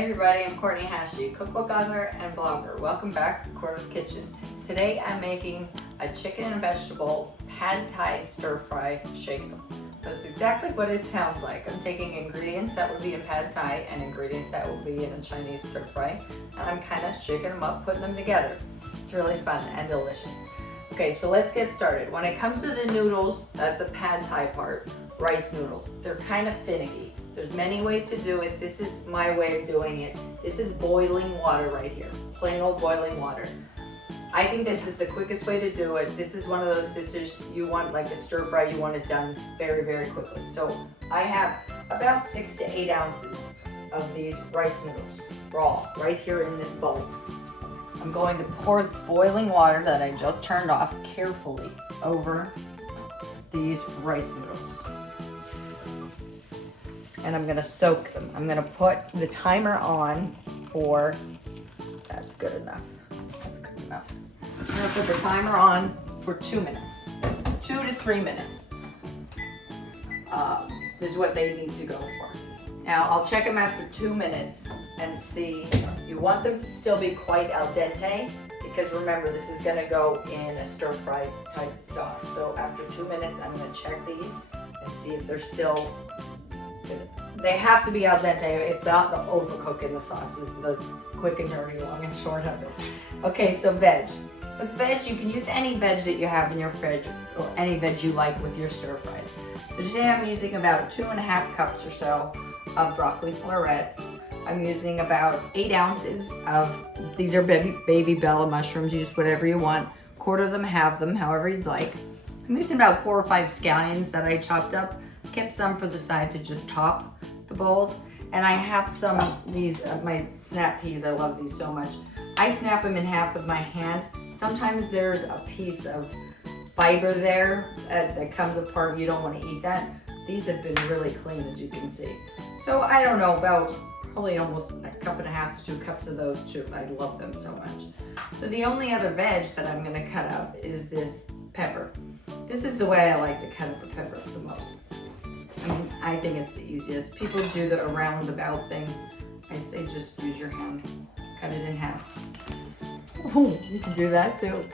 Hey everybody, I'm Courtney Hashi, cookbook author and blogger. Welcome back to Corner's Kitchen. Today I'm making a chicken and vegetable pad thai stir fry shake. That's exactly what it sounds like. I'm taking ingredients that would be in pad thai and ingredients that would be in a Chinese stir fry, and I'm kind of shaking them up, putting them together. It's really fun and delicious. Okay, so let's get started. When it comes to the noodles, that's the pad thai part, rice noodles. They're kind of finicky. There's many ways to do it. This is my way of doing it. This is boiling water right here, plain old boiling water. I think this is the quickest way to do it. This is one of those dishes you want, like a stir fry, you want it done very, very quickly. So I have about 6 to 8 ounces of these rice noodles, raw, right here in this bowl. I'm going to pour this boiling water that I just turned off carefully over these rice noodles. And I'm gonna soak them. I'm gonna put the timer on for, that's good enough. That's good enough. I'm gonna put the timer on for 2 minutes. 2 to 3 minutes is what they need to go for. Now I'll check them after 2 minutes and see. You want them to still be quite al dente because remember this is gonna go in a stir fry type sauce. So after 2 minutes I'm gonna check these and see if they're still, they have to be al dente, if not they'll overcook in the sauce is the quick and dirty, long and short of it. Okay, so veg. With veg, you can use any veg that you have in your fridge or any veg you like with your stir fry. So today I'm using about 2.5 cups or so of broccoli florets. I'm using about 8 ounces of, these are baby bella mushrooms, use whatever you want. Quarter them, halve them, however you'd like. I'm using about 4 or 5 scallions that I chopped up. Kept some for the side to just top the bowls. And I have some of these, my snap peas, I love these so much. I snap them in half with my hand. Sometimes there's a piece of fiber there that comes apart, you don't want to eat that. These have been really clean as you can see. So I don't know, about probably almost 1.5 to 2 cups of those too. I love them so much. So the only other veg that I'm gonna cut up is this pepper. This is the way I like to cut up a pepper the most. I think it's the easiest. People do the around about thing. I say just use your hands. Cut it in half. Oh, you can do that too.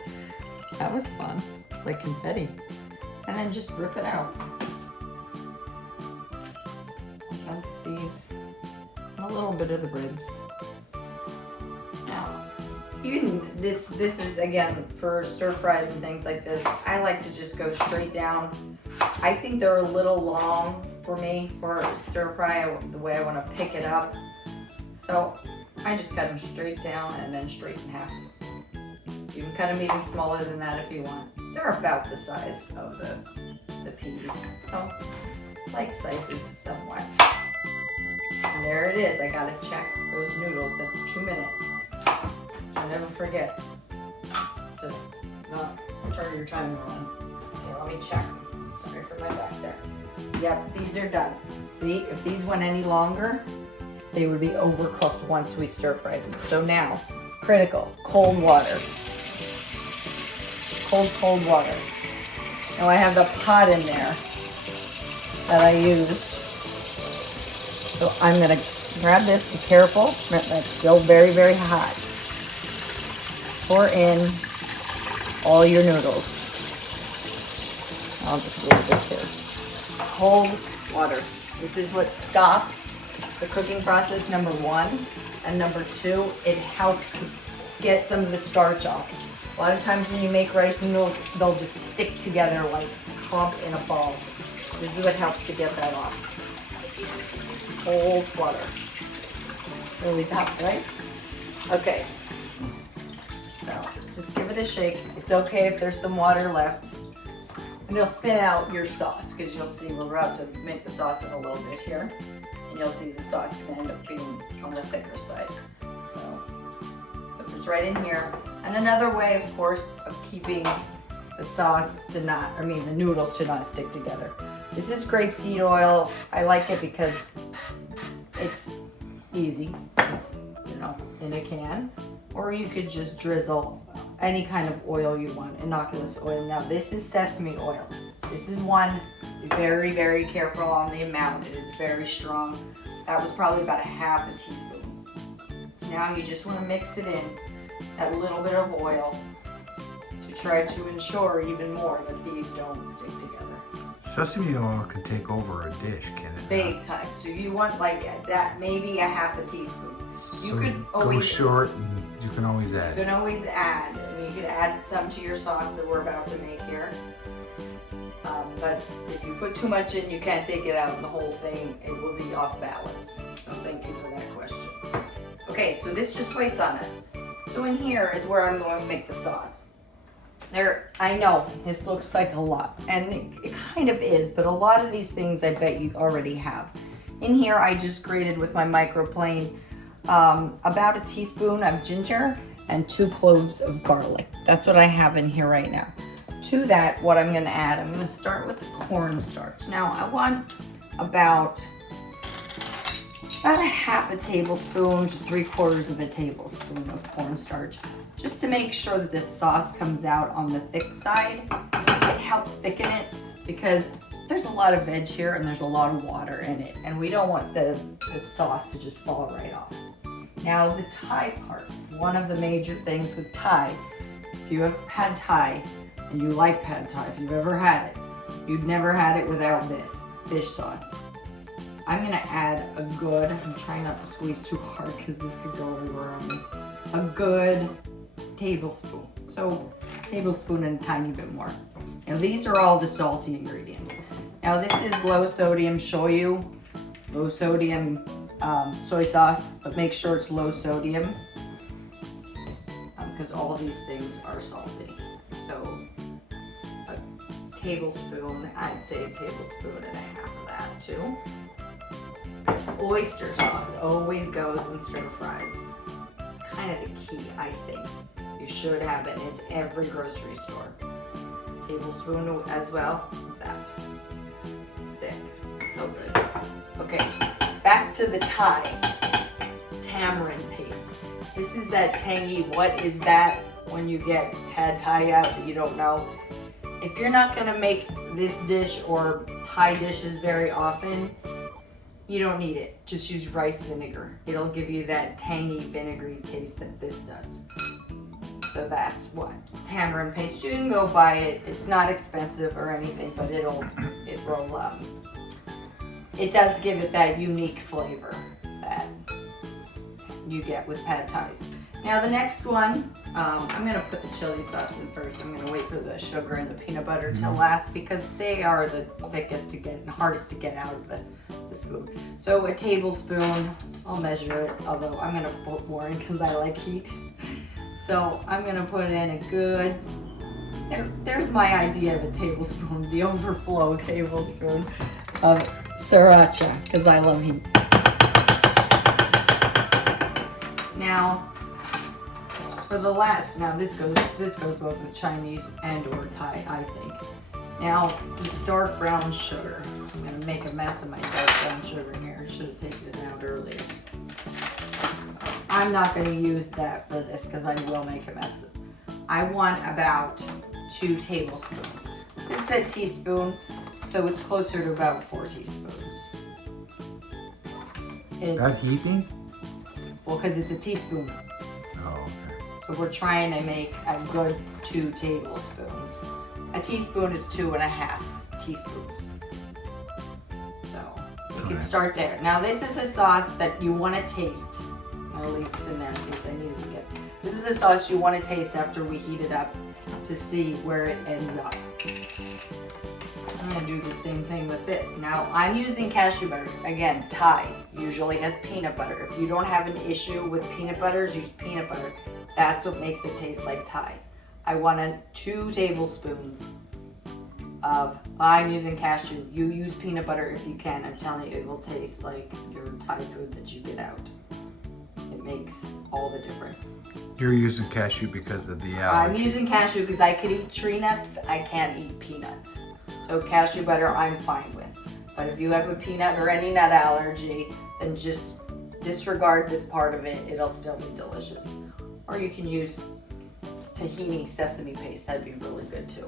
That was fun. It's like confetti. And then just rip it out. Some seeds. And a little bit of the ribs. Now, you can, this is again for stir fries and things like this. I like to just go straight down. I think they're a little long for me for stir fry, the way I want to pick it up. So I just cut them straight down and then straight in half. You can cut them even smaller than that if you want. They're about the size of the peas. So like sizes somewhat. And there it is. I gotta check those noodles. That's 2 minutes. Don't ever forget to not turn your timer on. Okay, let me check. Sorry for my back there. Yep, these are done. See, if these went any longer, they would be overcooked once we stir fry them. So now, critical, cold water. Cold water. Now I have the pot in there that I used. So I'm gonna grab this, be careful, that's still very, very hot. Pour in all your noodles. I'll just leave this here. Cold water. This is what stops the cooking process, number 1. And number 2, it helps get some of the starch off. A lot of times when you make rice noodles, they'll just stick together like a clump in a ball. This is what helps to get that off. Cold water. Really hot, right? Okay. So just give it a shake. It's okay if there's some water left. And it'll thin out your sauce because you'll see we're about to make the sauce in a little bit here. And you'll see the sauce can end up being on the thicker side. So put this right in here. And another way, of course, of keeping the sauce to not, the noodles to not stick together. This is grapeseed oil. I like it because it's easy. It's, in a can. Or you could just drizzle any kind of oil you want, innocuous oil. Now this is sesame oil. This is one, be very, very careful on the amount. It is very strong. That was probably about 1/2 teaspoon. Now you just want to mix it in, that little bit of oil, to try to ensure even more that these don't stick together. Sesame oil can take over a dish, can it? Big time. So you want like that, maybe a half a teaspoon. You So could go always short, and you can always add. You can always add. I mean, you can add some to your sauce that we're about to make here. But if you put too much in, you can't take it out, and the whole thing, it will be off balance. So thank you for that question. Okay, so this just waits on us. So in here is where I'm going to make the sauce. There, I know this looks like a lot, and it kind of is, but a lot of these things I bet you already have. In here, I just grated with my microplane about a teaspoon of ginger and 2 cloves of garlic. That's what I have in here right now. To that, what I'm gonna add, I'm gonna start with the cornstarch. Now, I want about a half a tablespoon to 3/4 of a tablespoon of cornstarch, just to make sure that the sauce comes out on the thick side. It helps thicken it because there's a lot of veg here and there's a lot of water in it, and we don't want the sauce to just fall right off. Now the Thai part, one of the major things with Thai, if you have pad Thai and you like pad Thai, if you've ever had it, you've never had it without this fish sauce. I'm gonna add a good, I'm trying not to squeeze too hard because this could go everywhere on me, a good tablespoon. So tablespoon and a tiny bit more. Now these are all the salty ingredients. Now this is low sodium shoyu, low sodium soy sauce, but make sure it's low sodium because all of these things are salty. So a tablespoon, I'd say a tablespoon and a half of that too. Oyster sauce always goes in stir fries. It's kind of the key, I think. You should have it, and it's every grocery store. Tablespoon as well. That. It's thick. So good. Okay, back to the Thai. Tamarind paste. This is that tangy, what is that when you get pad Thai out that you don't know? If you're not gonna make this dish or Thai dishes very often, you don't need it. Just use rice vinegar. It'll give you that tangy, vinegary taste that this does. So that's what tamarind paste. You can go buy it. It's not expensive or anything, but it does give it that unique flavor that you get with pad Thais. Now the next one, I'm gonna put the chili sauce in first. I'm gonna wait for the sugar and the peanut butter till last because they are the thickest to get and hardest to get out of the spoon. So a tablespoon, I'll measure it, although I'm gonna put more in because I like heat. So I'm gonna put in a good, there's my idea of a tablespoon, the overflow tablespoon of Sriracha, because I love heat. Now, for the last, now this goes both with Chinese and or Thai, I think. Now, dark brown sugar. I'm gonna make a mess of my dark brown sugar here. I should have taken it out earlier. I'm not gonna use that for this because I will make a mess. I want about 2 tablespoons. This is a teaspoon, so it's closer to about 4 teaspoons. That heaping? Well, because it's a teaspoon. Oh, okay. So we're trying to make a good 2 tablespoons. A teaspoon is 2.5 teaspoons. So we can start there. Now this is a sauce that you want to taste. I'm gonna leave this in there in case I need it again. This is a sauce you want to taste after we heat it up to see where it ends up. I'm gonna do the same thing with this. Now I'm using cashew butter. Again, Thai usually has peanut butter. If you don't have an issue with peanut butters, use peanut butter. That's what makes it taste like Thai. I want 2 tablespoons of, I'm using cashew. You use peanut butter if you can. I'm telling you, it will taste like your Thai food that you get out. It makes all the difference. You're using cashew because of the allergy. I'm using cashew because I could eat tree nuts. I can't eat peanuts. So cashew butter I'm fine with. But if you have a peanut or any nut allergy, then just disregard this part of it. It'll still be delicious. Or you can use tahini sesame paste. That'd be really good too.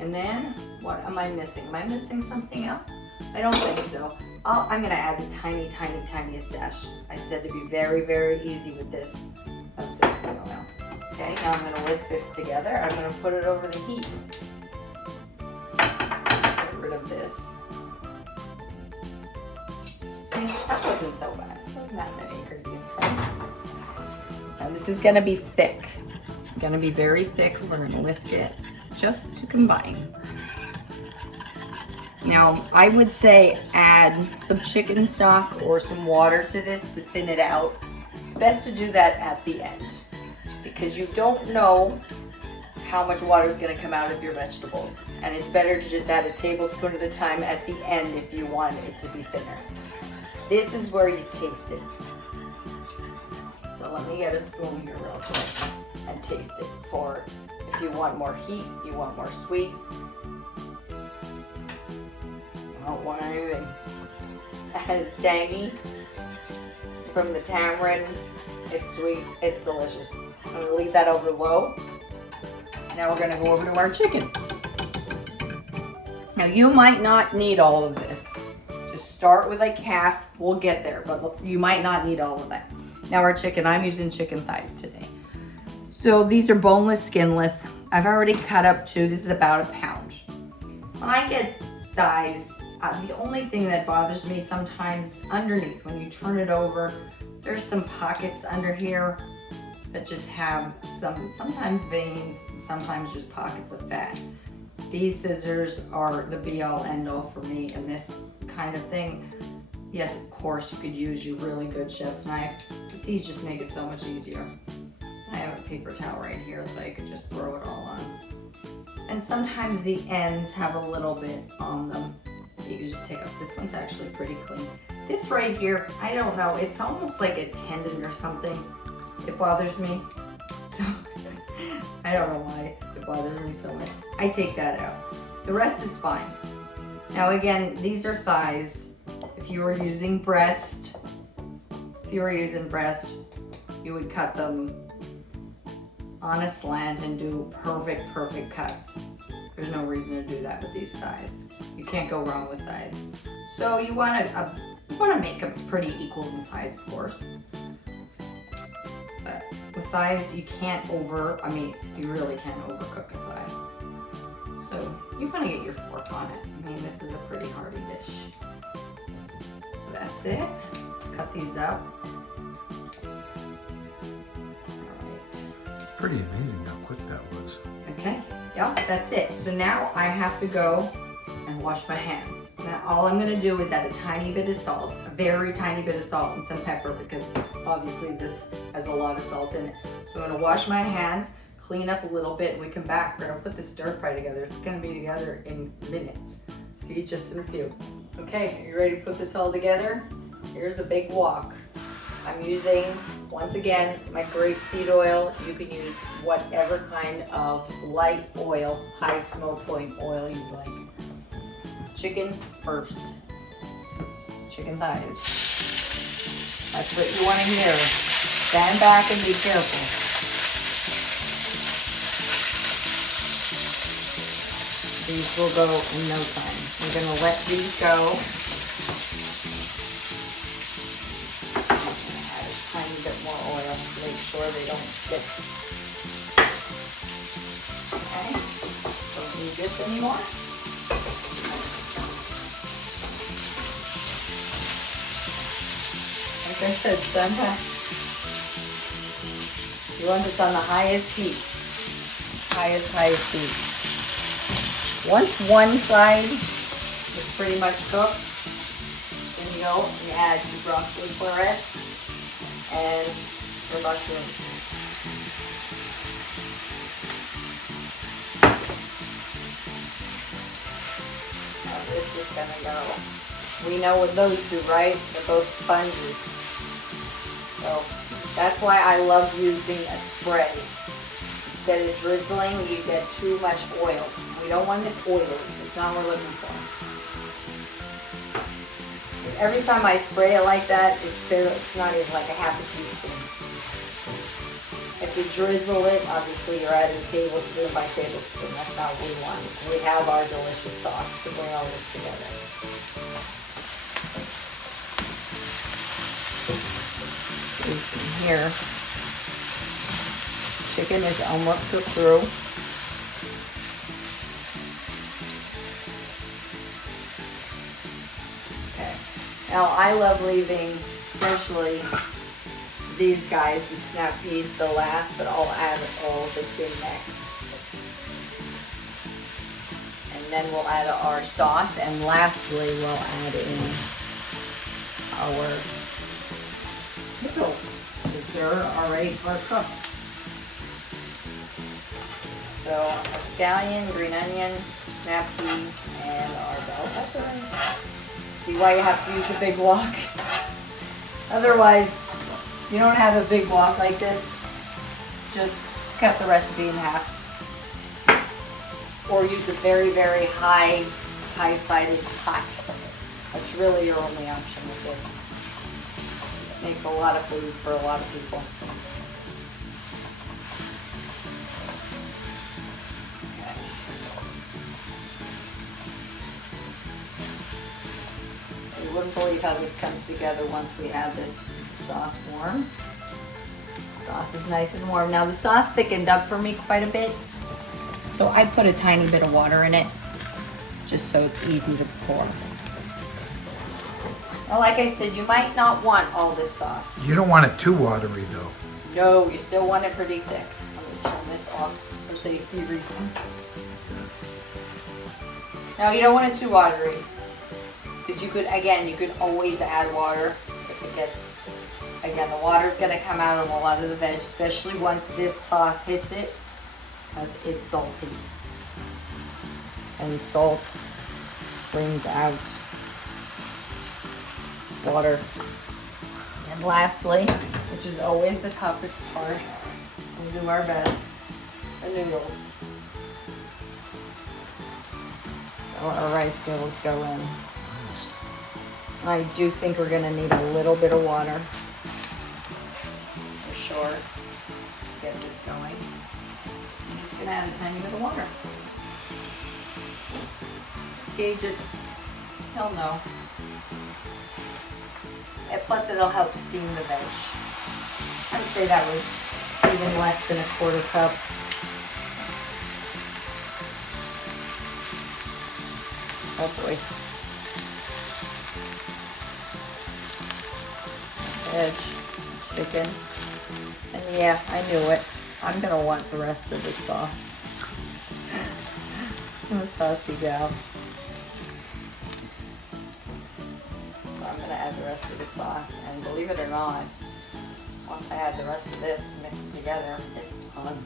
And then, what am I missing? Am I missing something else? I don't think so. I'm gonna add the tiniest dash. I said to be very, very easy with this of sesame oil. Okay, now I'm gonna whisk this together. I'm gonna put it over the heat. Get rid of this. See, that wasn't so bad. There wasn't that many ingredients, right? And this is gonna be thick. It's gonna be very thick. We're gonna whisk it just to combine. Now, I would say add some chicken stock or some water to this to thin it out. It's best to do that at the end because you don't know how much water is going to come out of your vegetables. And it's better to just add a tablespoon at a time at the end if you want it to be thinner. This is where you taste it. So let me get a spoon here real quick and taste it for if you want more heat, you want more sweet. I don't want anything that is tangy from the tamarind. It's sweet, it's delicious. I'm gonna leave that over low. Now we're gonna go over to our chicken. Now you might not need all of this. Just start with like half, we'll get there, but you might not need all of that. Now our chicken, I'm using chicken thighs today. So these are boneless, skinless. I've already cut up two, this is about a pound. When I get thighs, the only thing that bothers me sometimes underneath, when you turn it over, there's some pockets under here that just have sometimes veins, and sometimes just pockets of fat. These scissors are the be all end all for me in this kind of thing. Yes, of course, you could use your really good chef's knife, but these just make it so much easier. I have a paper towel right here that I could just throw it all on. And sometimes the ends have a little bit on them. You can just take up. This one's actually pretty clean. This right here, I don't know. It's almost like a tendon or something. It bothers me. So, I don't know why it bothers me so much. I take that out. The rest is fine. Now again, these are thighs. If you were using breast, you would cut them on a slant and do perfect cuts. There's no reason to do that with these thighs. You can't go wrong with thighs. So you want to make them pretty equal in size, of course. But with thighs, you you really can't overcook a thigh. So you want to get your fork on it. I mean, this is a pretty hearty dish. So that's it. Cut these up. It's pretty amazing how quick that was. Okay, yep, that's it. So now I have to go and wash my hands. Now all I'm gonna do is add a tiny bit of salt, a very tiny bit of salt and some pepper because obviously this has a lot of salt in it. So I'm gonna wash my hands, clean up a little bit, and we come back. We're gonna put this stir fry together. It's gonna be together in minutes. See you just in a few. Okay, are you ready to put this all together? Here's the big wok. I'm using, once again, my grapeseed oil. You can use whatever kind of light oil, high smoke point oil you like. Chicken first. Chicken thighs. That's what you want to hear. Stand back and be careful. These will go in no time. We're going to let these go. Make sure they don't stick. Okay, don't need this anymore. Like I said, sometimes you want this on the highest heat. Highest heat. Once one side is pretty much cooked, then you go and add your broccoli florets and your mushrooms. Now this is gonna go. We know what those do, right? They're both sponges. So that's why I love using a spray. Instead of drizzling, you get too much oil. We don't want this oily. It's not what we're looking for. Every time I spray it like that, it's not even like a half a teaspoon. If you drizzle it, obviously you're adding tablespoon by tablespoon. That's not what we want. We have our delicious sauce to bring all this together. in here. Chicken is almost cooked through. Okay. Now I love leaving, especially these guys, the snap peas, to last, but I'll add all of this in next. And then we'll add our sauce, and lastly we'll add in our noodles, because they're already cooked. So our scallion, green onion, snap peas, and our bell pepper. See why you have to use a big wok? Otherwise, you don't have a big wok like this, just cut the recipe in half. Or use a very, very high-sided pot. That's really your only option with this. This makes a lot of food for a lot of people. Okay. You wouldn't believe how this comes together once we have this sauce warm. Sauce is nice and warm. Now the sauce thickened up for me quite a bit, so I put a tiny bit of water in it, just so it's easy to pour. Now, like I said, you might not want all this sauce. You don't want it too watery though. No, you still want it pretty thick. Let me turn this off for safety reasons. Now you don't want it too watery, because you could always add water if it gets. Again, the water's gonna come out of a lot of the veg, especially once this sauce hits it, because it's salty. And salt brings out water. And lastly, which is always the toughest part, we'll do our best, the noodles. So our rice noodles go in. I do think we're gonna need a little bit of water. Sure, to get this going. I'm just gonna add a tiny bit of water. Just gauge it. He'll know. And plus it'll help steam the veg. I would say that was even less than a quarter cup. Oh boy. Veg, chicken. And yeah, I knew it. I'm gonna want the rest of the sauce. I'm a saucy gal. So I'm gonna add the rest of the sauce, and believe it or not, once I add the rest of this, mix it together, it's done.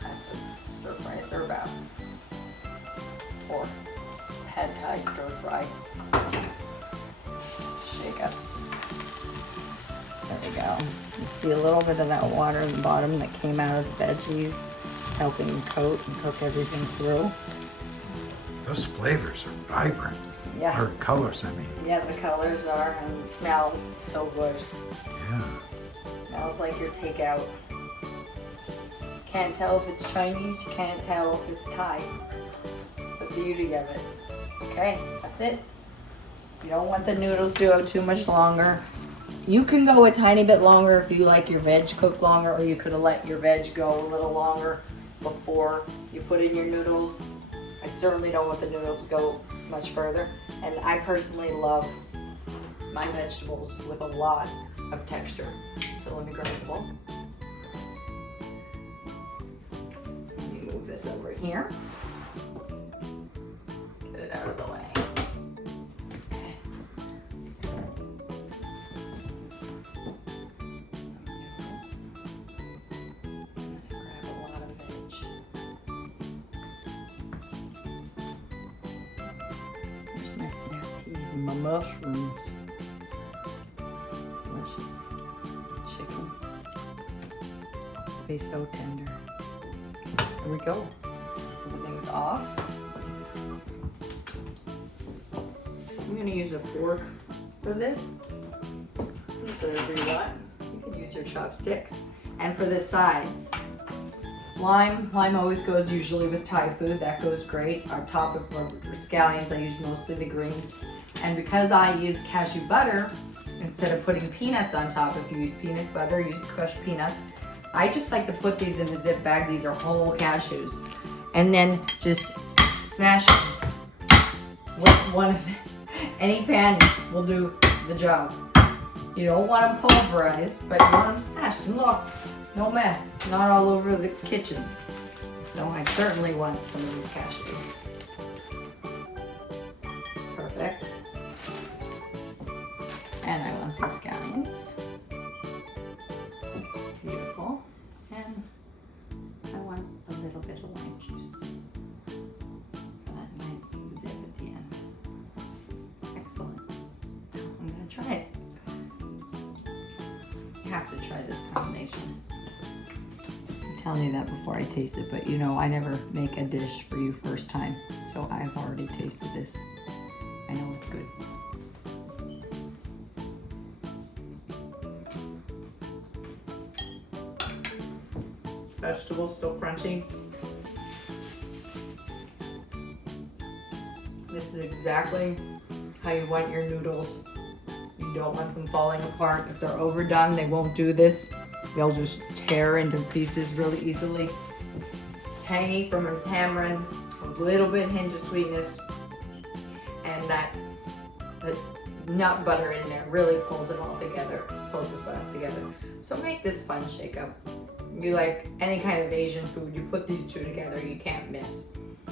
That's a stir fry serve out. Or pad thai stir fry. Shake ups. There we go. You see a little bit of that water at the bottom that came out of the veggies, helping coat and cook everything through. Those flavors are vibrant. Yeah. Or colors, I mean. Yeah, the colors are, and it smells so good. Yeah. Smells like your takeout. Can't tell if it's Chinese, you can't tell if it's Thai. The beauty of it. Okay, that's it. You don't want the noodles to go too much longer. You can go a tiny bit longer if you like your veg cooked longer, or you could have let your veg go a little longer before you put in your noodles. I certainly don't want the noodles to go much further. And I personally love my vegetables with a lot of texture. So let me grab the bowl. Let me move this over here. Get it out of the way. My mushrooms. Delicious chicken. Be so tender. There we go. Everything's off. I'm going to use a fork for this. So whatever you want. You can use your chopsticks. And for the sides, lime always goes usually with Thai food. That goes great. Our top of our scallions, I use mostly the greens. And because I used cashew butter, instead of putting peanuts on top, if you use peanut butter, use crushed peanuts. I just like to put these in a zip bag. These are whole cashews. And then just smash them with one of them. Any pan will do the job. You don't want them pulverized, but you want them smashed. And look, no mess, not all over the kitchen. So I certainly want some of these cashews. Perfect. And I want some scallions. Beautiful. And I want a little bit of lime juice for that nice zip at the end. Excellent. Now I'm gonna try it. You have to try this combination. I'm telling you that before I taste it, but you know I never make a dish for you first time, so I've already tasted this. I know it's good. Vegetables still crunchy. This is exactly how you want your noodles. You don't want them falling apart. If they're overdone, they won't do this. They'll just tear into pieces really easily. Tangy from a tamarind, a little bit hint of sweetness, and that the nut butter in there really pulls it all together, pulls the sauce together. So make this fun shake up. You like any kind of Asian food, you put these two together, you can't miss.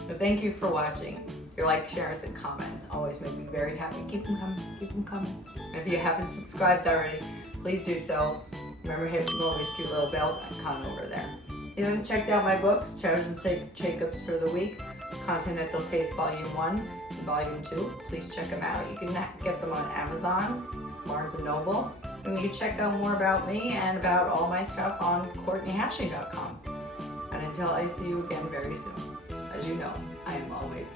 So thank you for watching. Your likes, shares, and comments always make me very happy. Keep them coming, keep them coming. And if you haven't subscribed already, please do so. Remember, hit the always cute little bell icon over there. If you haven't checked out my books, Chosen Shakeups for the Week, Continental Taste Volume 1 and Volume 2, please check them out. You can get them on Amazon, Barnes & Noble, and you can check out more about me and about all my stuff on CourtneyHatching.com. And until I see you again very soon, as you know, I am always